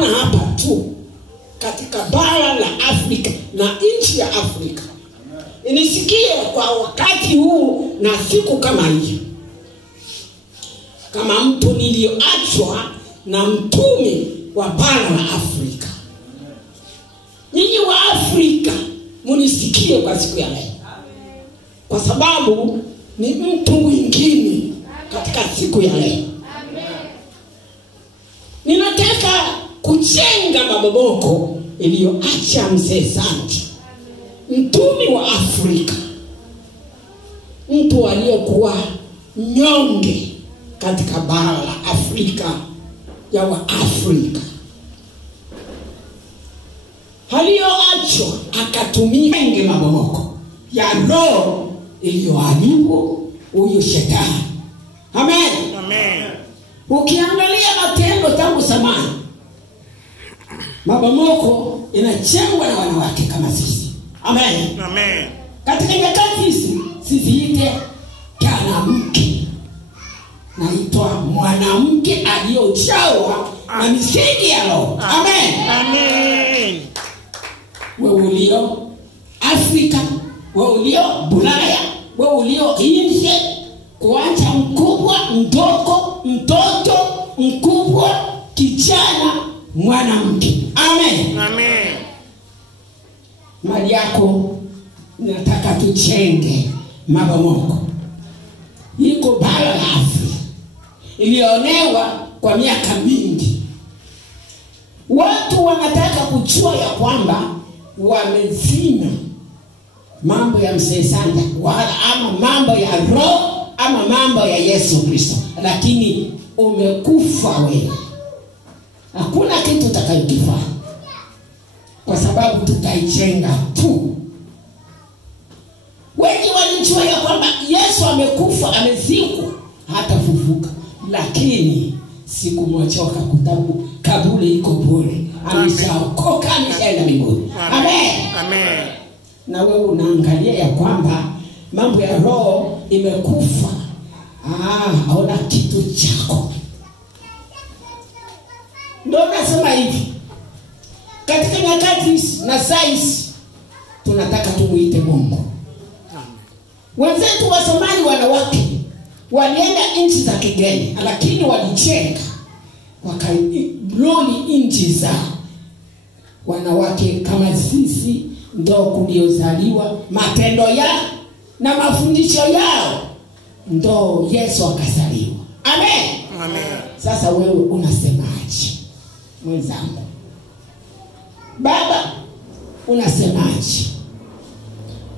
tunaona hapa tu katika bara la Afrika na nchi ya Afrika. Inisikie kwa wakati huu na siku kama hii, kama mtu nilioachwa na mtume wa bara la Afrika. Nyinyi wa Afrika munisikie kwa siku ya leo, kwa sababu ni mtu mwingine katika siku ya leo. Ninataka kujenga mabomoko iliyoacha mzee Sanji, mtume wa Afrika, mtu aliyekuwa nyonge katika bara la Afrika ya wa Afrika, aliyoachwa akatumia nge mabomoko ya roho iliyoharibu huyu shetani. Amen. Amen. Ukiangalia matendo tangu zamani, mabomoko inachengwa na wanawake kama sisi. Amen. Amen. Katika nyakati hizi sisiite mwanamke, naitwa mwanamke aliyojawa na misingi ya roho. Amen. Amen. Wewe ulio Afrika, wewe ulio Bulaya, wewe ulio nje, kuanza mkubwa, mdogo, mtoto, mkubwa, kijana, mwanamke. Amen. Amen. Mali yako nataka tujenge mabomoko. Iko bara la Afrika ilionewa kwa miaka mingi. Watu wanataka kujua ya kwamba wamezina mambo ya mzee Sanda, wala ama mambo ya roho ama mambo ya Yesu Kristo, lakini umekufa wewe. Hakuna kitu utakayokifanya, kwa sababu tutaijenga tu. Wengi walijua ya kwamba Yesu amekufa, amezikwa, hata fufuka, lakini siku mwachoka kutabu kaburi iko bure. Ameshaokoka, ameshaenda mbinguni. Amen. Amen. Na wewe unaangalia ya kwamba mambo ya roho imekufa. Haona kitu chako. Ndio nasema hivi, katika nyakati na size tunataka tumuite Mungu. Wenzetu wa zamani wanawake walienda nchi za kigeni, lakini walichenga wakabloni nchi zao. Wanawake kama sisi ndio kuliozaliwa matendo yao na mafundisho yao, ndio Yesu akazaliwa. Amen. Amen. Sasa wewe unasemaje mwenzangu? Baba unasemaje?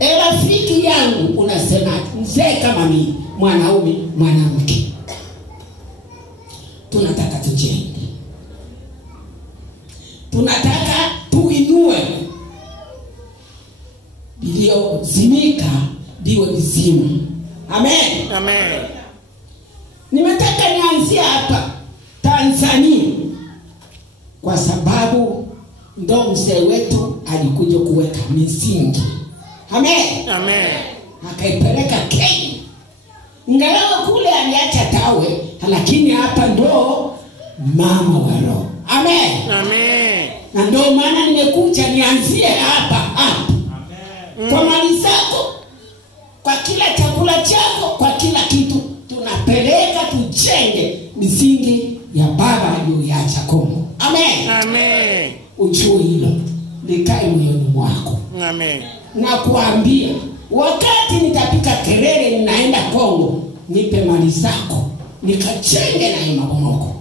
Rafiki yangu unasemaje? Mzee kama mimi, mwanaume, mwanamke, tunataka tujenge, tunataka tuinue iliyozimika ndiwe mzima. Amen. Amen. Nimetaka nianzie hapa Tanzania, kwa sababu ndo mzee wetu alikuja kuweka misingi. Amen. Amen. Akaipeleka Kenya. Ngalawa kule aliacha tawe, lakini hapa ndo mama wa roho. Amen. Amen. Na ndo maana nimekuja nianzie hapa. Amen. Kwa mali zako, kwa kila chakula chako, kwa kila kitu tunapeleka tujenge misingi ya baba aliyoacha Kongo. Amen. Amen. Ujue hilo likae moyoni mwako. Amen. Na kuambia wakati nitapika kelele ninaenda Kongo, nipe mali zako nikachenge na mabomoko.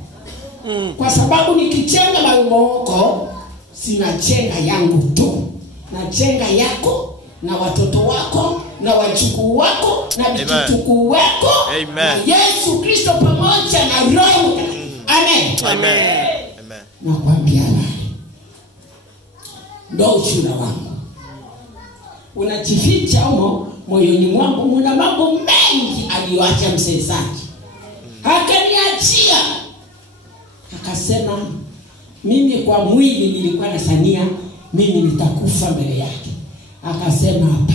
Kwa sababu nikichenga mabomoko sinachenga yangu tu, nachenga yako na watoto wako na wajukuu wako na vitukuu wako. Amen. Na Yesu Kristo pamoja na roho. Amen. Amen. Na kuambia ndo ushuhuda wangu. Unajificha humo moyoni mwangu, muna mambo mengi aliyoacha mzee Sanji. Akaniachia, akasema mimi kwa mwili nilikuwa nasania mimi nitakufa mbele yake. Akasema hapa,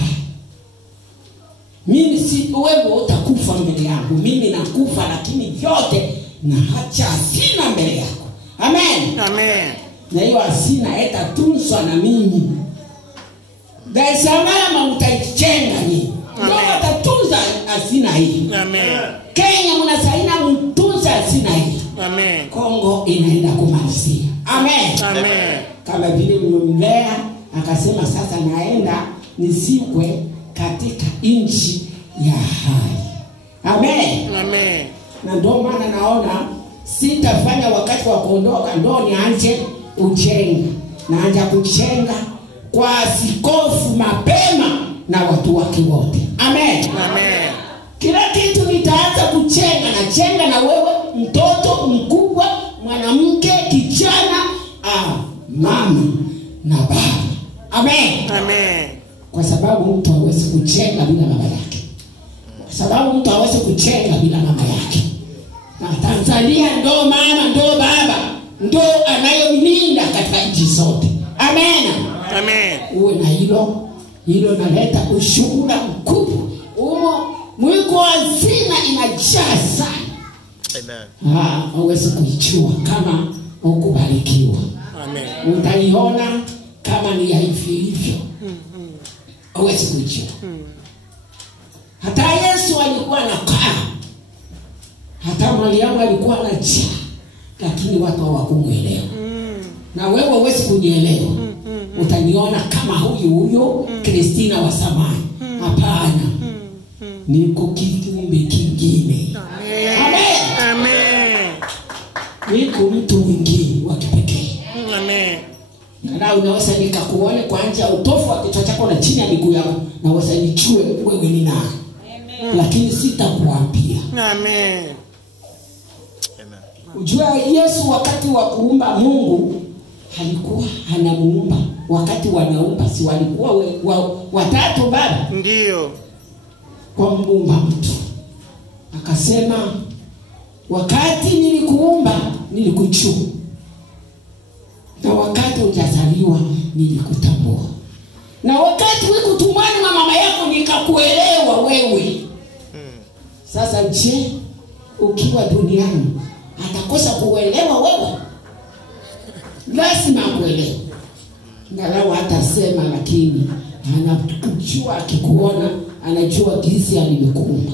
mimi si wewe utakufa mbele yangu, mimi nakufa, lakini yote na hacha sina mbele yako. Amen. Amen. na hiyo hazina itatunzwa na mimi. Dar es Salaam mtaichenga nyinyi, ndio watatunza hazina hii. Amen. Kenya mnasaina mtunza hazina hii. Amen. Kongo inaenda kumalizia. Amen. Amen. Kama vile mlomlea akasema sasa naenda nisikwe katika nchi ya hai. Amen. Amen. Na ndio maana naona sitafanya wakati wa kuondoka ndio nianze kujenga. Naanza kujenga kwa askofu mapema na watu wake wote. Amen. Amen. Kila kitu nitaanza kujenga, na jenga na wewe, mtoto mkubwa, mwanamke, kijana, mama na baba. Amen. Amen. Kwa sababu mtu hawezi kujenga bila baba yake. Kwa sababu mtu hawezi kujenga bila mama yake. Na Tanzania ndo mama, ndo baba, ndo anayolinda katika nchi zote. Amen. Amen. Uwe na hilo naleta ushuhuda mkubwa. Mwiko hazina inajaa sana. Amen. Hauwezi kuichua kama ukubarikiwa. Amen. Utaiona kama ni ya hivyo. Hauwezi kuichua. Hata Yesu alikuwa anakaa. Hata Mariamu alikuwa anajaa. Lakini watu hawakumuelewa. Na wewe huwezi kunielewa. Utaniona kama huyo Kristina wa zamani. Hapana. Niko kiumbe kingine. Amen. Amen. Niko mtu mwingine wa kipekee. Amen. Na unaweza nikakuone kwa nje ya utofu wa kichwa chako na chini ya miguu yako, na unaweza nichue wewe ni nani. Amen. Lakini sitakuambia. Amen. Ujua Yesu wakati wa kuumba Mungu alikuwa anamuumba. Wakati wanaumba si walikuwa watatu baba? Ndio. Kwa muumba mtu. Akasema wakati nilikuumba nilikuchua. Na wakati hujazaliwa nilikutambua. Na wakati wewe kutumani na mama yako nikakuelewa wewe. Sasa je, ukiwa duniani atakosa kuelewa wewe? Lazima akuelewe. Ngalau hatasema, lakini anakujua, akikuona anajua jinsi alivyokuumba.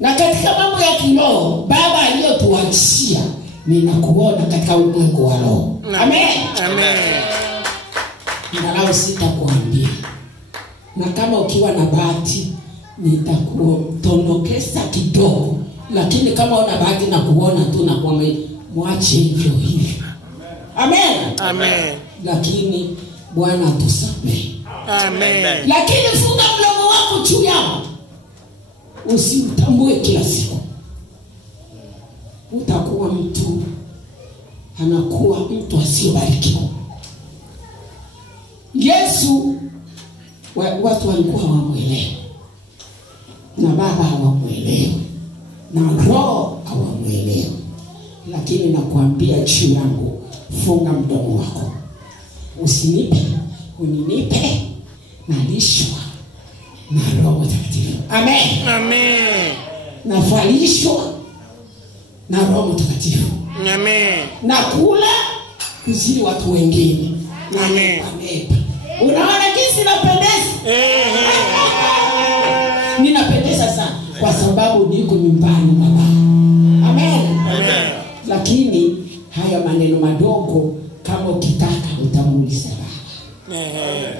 Na katika mambo ya kiroho baba aliyotuachia, ninakuona katika ulimwengu wa roho. Amen. Amen. Ngalau sitakuambia. Na kama ukiwa na bahati nitakutondokeza kidogo, lakini kama una bahati na kuona tu na kwa mwache hivyo hivyo. Amen. Amen. Lakini Bwana tusamehe. Amen. Lakini funga mdomo wako juu yao. Usimtambue kila siku. Utakuwa mtu anakuwa mtu asiyebarikiwa. Yesu watu walikuwa hawamuelewa. Na baba hawamuelewa. Na roho hawamuelewa. Lakini nakuambia juu yangu, funga mdomo wako. Usinipe, uninipe, nalishwa na Roho Mtakatifu. Amen. Amen. Nafalishwa na Roho Mtakatifu. Amen. Na kula kuzidi watu wengine. Amen. Unaona jinsi napendeza? Ninapendeza sana kwa sababu niko nyumbani baba. Amen. Amen. Lakini haya maneno madogo, kama ukitaka utamuuliza baba.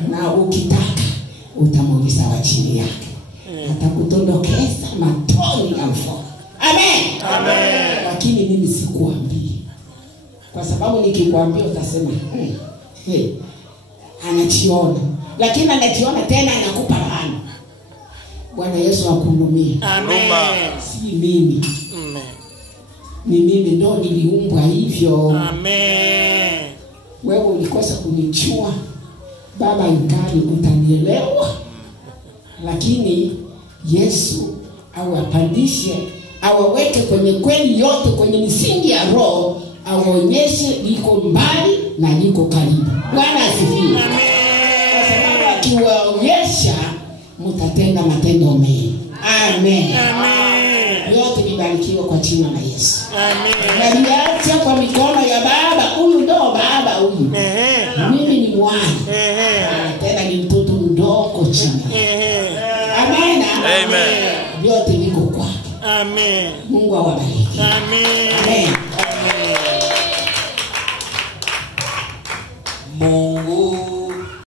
Na ukitaka utamuuliza wa chini yake. Atakutondokeza matoni ya mvua. Amen. Amen. Lakini mimi sikuambii. Kwa sababu nikikwambia utasema anachiona. Lakini anachiona tena anakupa laana. Bwana Yesu akuhurumie. Amen. Si mimi. Amen. Ni mimi ndo niliumbwa hivyo. Amen. Wewe ulikosa kunichua baba, ingali utanielewa. Lakini Yesu awapandishe, awaweke kwenye kweli yote, kwenye misingi ya roho, awaonyeshe liko mbali na liko karibu. Bwana asifiwe. Kwa sababu akiwaonyesha mtatenda matendo mema. Amen. Amen. Yote vibarikiwe kwa jina la Yesu. Amen. Na niacha kwa mikono ya baba. Huyu ndo baba Tena ni mtoto mdogo chini. Amen. Amen. Vyote viko kwake. Amen. Mungu awabariki. Amen. Amen.